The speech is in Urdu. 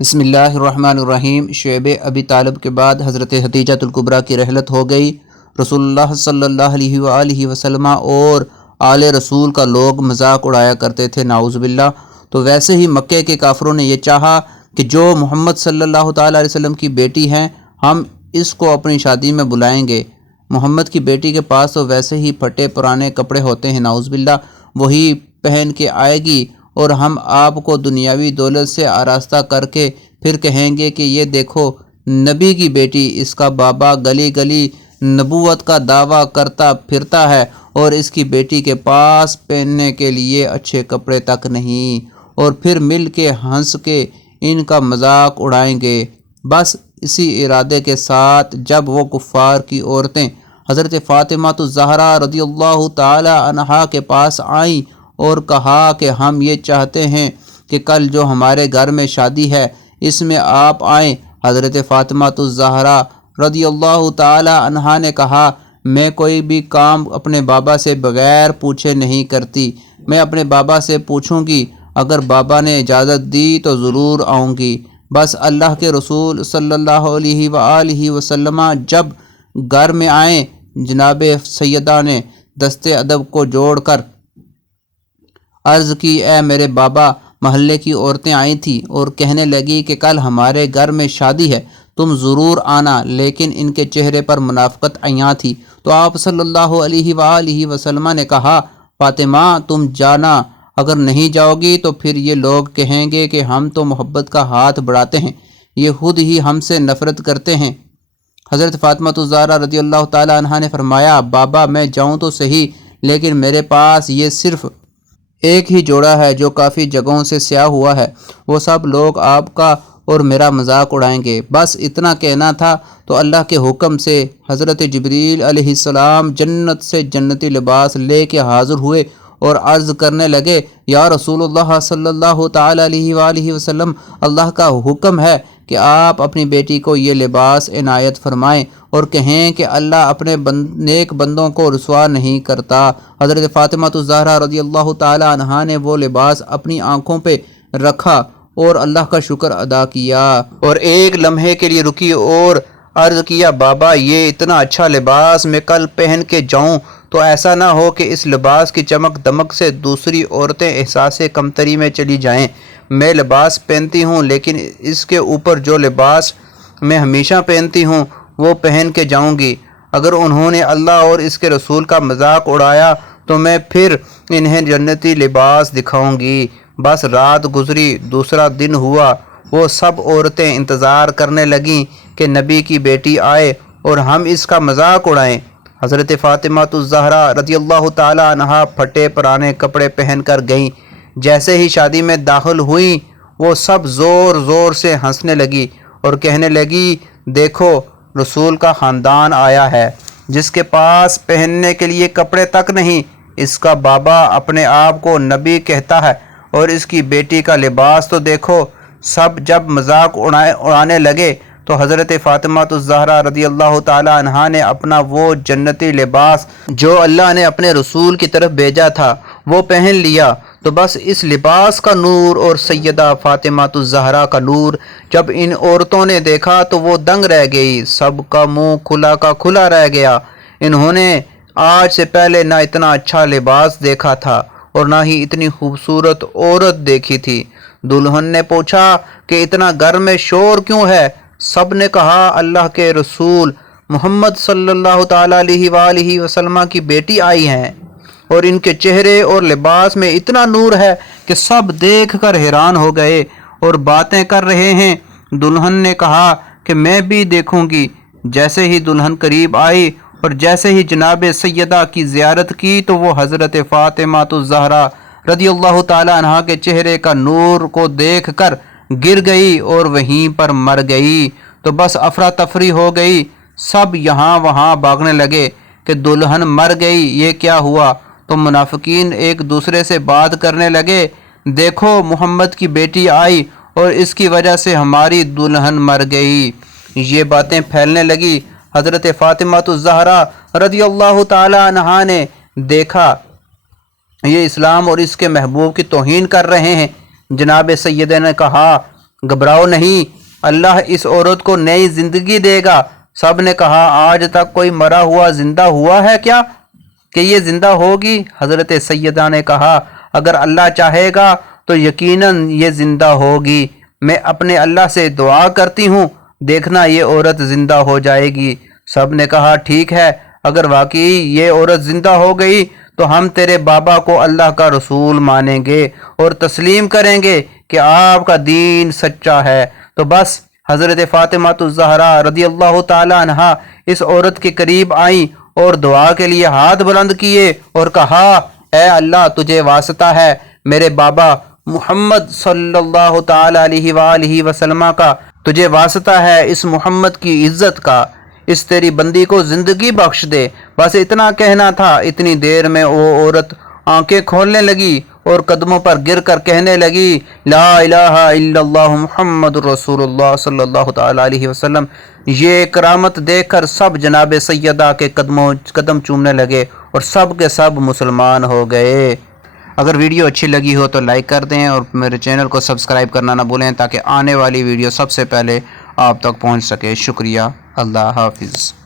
بسم اللہ الرحمن الرحیم۔ شعیب ابی طالب کے بعد حضرت خدیجۃ الکبریٰ کی رحلت ہو گئی۔ رسول اللہ صلی اللہ علیہ وآلہ وسلم اور آل رسول کا لوگ مذاق اڑایا کرتے تھے، نعوذ باللہ۔ تو ویسے ہی مکے کے کافروں نے یہ چاہا کہ جو محمد صلی اللہ تعالیٰ علیہ وسلم کی بیٹی ہیں، ہم اس کو اپنی شادی میں بلائیں گے۔ محمد کی بیٹی کے پاس تو ویسے ہی پھٹے پرانے کپڑے ہوتے ہیں، نعوذ باللہ، وہی پہن کے آئے گی اور ہم آپ کو دنیاوی دولت سے آراستہ کر کے پھر کہیں گے کہ یہ دیکھو نبی کی بیٹی، اس کا بابا گلی گلی نبوت کا دعویٰ کرتا پھرتا ہے اور اس کی بیٹی کے پاس پہننے کے لیے اچھے کپڑے تک نہیں، اور پھر مل کے ہنس کے ان کا مذاق اڑائیں گے۔ بس اسی ارادے کے ساتھ جب وہ کفار کی عورتیں حضرت فاطمہ الزہرا رضی اللہ تعالی عنہا کے پاس آئیں اور کہا کہ ہم یہ چاہتے ہیں کہ کل جو ہمارے گھر میں شادی ہے اس میں آپ آئیں، حضرت فاطمہ الزہرا رضی اللہ تعالی عنہا نے کہا، میں کوئی بھی کام اپنے بابا سے بغیر پوچھے نہیں کرتی، میں اپنے بابا سے پوچھوں گی، اگر بابا نے اجازت دی تو ضرور آؤں گی۔ بس اللہ کے رسول صلی اللہ علیہ وآلہ وسلم جب گھر میں آئیں، جناب سیدہ نے دست ادب کو جوڑ کر عرض کی، اے میرے بابا، محلے کی عورتیں آئی تھیں اور کہنے لگی کہ کل ہمارے گھر میں شادی ہے، تم ضرور آنا، لیکن ان کے چہرے پر منافقت عیاں تھی۔ تو آپ صلی اللہ علیہ وآلہ وسلم نے کہا، فاطمہ تم جانا، اگر نہیں جاؤ گی تو پھر یہ لوگ کہیں گے کہ ہم تو محبت کا ہاتھ بڑھاتے ہیں، یہ خود ہی ہم سے نفرت کرتے ہیں۔ حضرت فاطمہ الزہرا رضی اللہ تعالی عنہا نے فرمایا، بابا میں جاؤں تو صحیح، لیکن میرے پاس یہ صرف ایک ہی جوڑا ہے جو کافی جگہوں سے سیاہ ہوا ہے، وہ سب لوگ آپ کا اور میرا مذاق اڑائیں گے۔ بس اتنا کہنا تھا تو اللہ کے حکم سے حضرت جبریل علیہ السلام جنت سے جنتی لباس لے کے حاضر ہوئے اور عرض کرنے لگے، یا رسول اللہ صلی اللہ تعالی علیہ وآلہ وسلم، اللہ کا حکم ہے کہ آپ اپنی بیٹی کو یہ لباس عنایت فرمائیں اور کہیں کہ اللہ اپنے نیک بندوں کو رسوا نہیں کرتا۔ حضرت فاطمہ الزہرا رضی اللہ تعالی عنہا نے وہ لباس اپنی آنکھوں پہ رکھا اور اللہ کا شکر ادا کیا اور ایک لمحے کے لیے رکی اور عرض کیا، بابا یہ اتنا اچھا لباس میں کل پہن کے جاؤں تو ایسا نہ ہو کہ اس لباس کی چمک دمک سے دوسری عورتیں احساس کمتری میں چلی جائیں۔ میں لباس پہنتی ہوں، لیکن اس کے اوپر جو لباس میں ہمیشہ پہنتی ہوں وہ پہن کے جاؤں گی۔ اگر انہوں نے اللہ اور اس کے رسول کا مذاق اڑایا تو میں پھر انہیں جنتی لباس دکھاؤں گی۔ بس رات گزری، دوسرا دن ہوا، وہ سب عورتیں انتظار کرنے لگیں کہ نبی کی بیٹی آئے اور ہم اس کا مذاق اڑائیں۔ حضرت فاطمہ الزہرا رضی اللہ تعالی عنہا پھٹے پرانے کپڑے پہن کر گئیں۔ جیسے ہی شادی میں داخل ہوئیں وہ سب زور زور سے ہنسنے لگی اور کہنے لگی، دیکھو رسول کا خاندان آیا ہے، جس کے پاس پہننے کے لیے کپڑے تک نہیں، اس کا بابا اپنے آپ کو نبی کہتا ہے اور اس کی بیٹی کا لباس تو دیکھو۔ سب جب مذاق اڑانے لگے تو حضرت فاطمہ الزہرا رضی اللہ تعالی عنہا نے اپنا وہ جنتی لباس جو اللہ نے اپنے رسول کی طرف بھیجا تھا وہ پہن لیا۔ تو بس اس لباس کا نور اور سیدہ فاطمہ الزہرا کا نور جب ان عورتوں نے دیکھا تو وہ دنگ رہ گئی، سب کا منہ کھلا کا کھلا رہ گیا۔ انہوں نے آج سے پہلے نہ اتنا اچھا لباس دیکھا تھا اور نہ ہی اتنی خوبصورت عورت دیکھی تھی۔ دلہن نے پوچھا کہ اتنا گھر میں شور کیوں ہے؟ سب نے کہا، اللہ کے رسول محمد صلی اللہ تعالی علیہ وآلہ وسلم کی بیٹی آئی ہیں اور ان کے چہرے اور لباس میں اتنا نور ہے کہ سب دیکھ کر حیران ہو گئے اور باتیں کر رہے ہیں۔ دلہن نے کہا کہ میں بھی دیکھوں گی۔ جیسے ہی دلہن قریب آئی اور جیسے ہی جناب سیدہ کی زیارت کی تو وہ حضرت فاطمہ الزہرا رضی اللہ تعالی عنہا کے چہرے کا نور کو دیکھ کر گر گئی اور وہیں پر مر گئی۔ تو بس افراتفری ہو گئی، سب یہاں وہاں بھاگنے لگے کہ دلہن مر گئی، یہ کیا ہوا؟ تو منافقین ایک دوسرے سے بات کرنے لگے، دیکھو محمد کی بیٹی آئی اور اس کی وجہ سے ہماری دلہن مر گئی۔ یہ باتیں پھیلنے لگی۔ حضرت فاطمہ الزہرا رضی اللہ تعالی عنہا نے دیکھا یہ اسلام اور اس کے محبوب کی توہین کر رہے ہیں۔ جناب سیدہ نے کہا، گھبراؤ نہیں، اللہ اس عورت کو نئی زندگی دے گا۔ سب نے کہا آج تک کوئی مرا ہوا زندہ ہوا ہے کیا کہ یہ زندہ ہوگی؟ حضرت سیدہ نے کہا اگر اللہ چاہے گا تو یقیناً یہ زندہ ہوگی، میں اپنے اللہ سے دعا کرتی ہوں، دیکھنا یہ عورت زندہ ہو جائے گی۔ سب نے کہا ٹھیک ہے، اگر واقعی یہ عورت زندہ ہو گئی تو ہم تیرے بابا کو اللہ کا رسول مانیں گے اور تسلیم کریں گے کہ آپ کا دین سچا ہے۔ تو بس حضرت فاطمہ الزہرا رضی اللہ تعالی عنہا اس عورت کے قریب آئیں اور دعا کے لیے ہاتھ بلند کیے اور کہا اے اللہ تجھے واسطہ ہے میرے بابا محمد صلی اللہ تعالی علیہ وآلہ وسلم کا، تجھے واسطہ ہے اس محمد کی عزت کا، اس تیری بندی کو زندگی بخش دے۔ بس اتنا کہنا تھا، اتنی دیر میں وہ عورت آنکھیں کھولنے لگی اور قدموں پر گر کر کہنے لگی لا الہ الا اللہ محمد رسول اللہ صلی اللہ تعالی علیہ وسلم۔ یہ کرامت دیکھ کر سب جناب سیدہ کے قدم چومنے لگے اور سب کے سب مسلمان ہو گئے۔ اگر ویڈیو اچھی لگی ہو تو لائک کر دیں اور میرے چینل کو سبسکرائب کرنا نہ بھولیں تاکہ آنے والی ویڈیو سب سے پہلے آپ تک پہنچ سکے۔ شکریہ، اللہ حافظ۔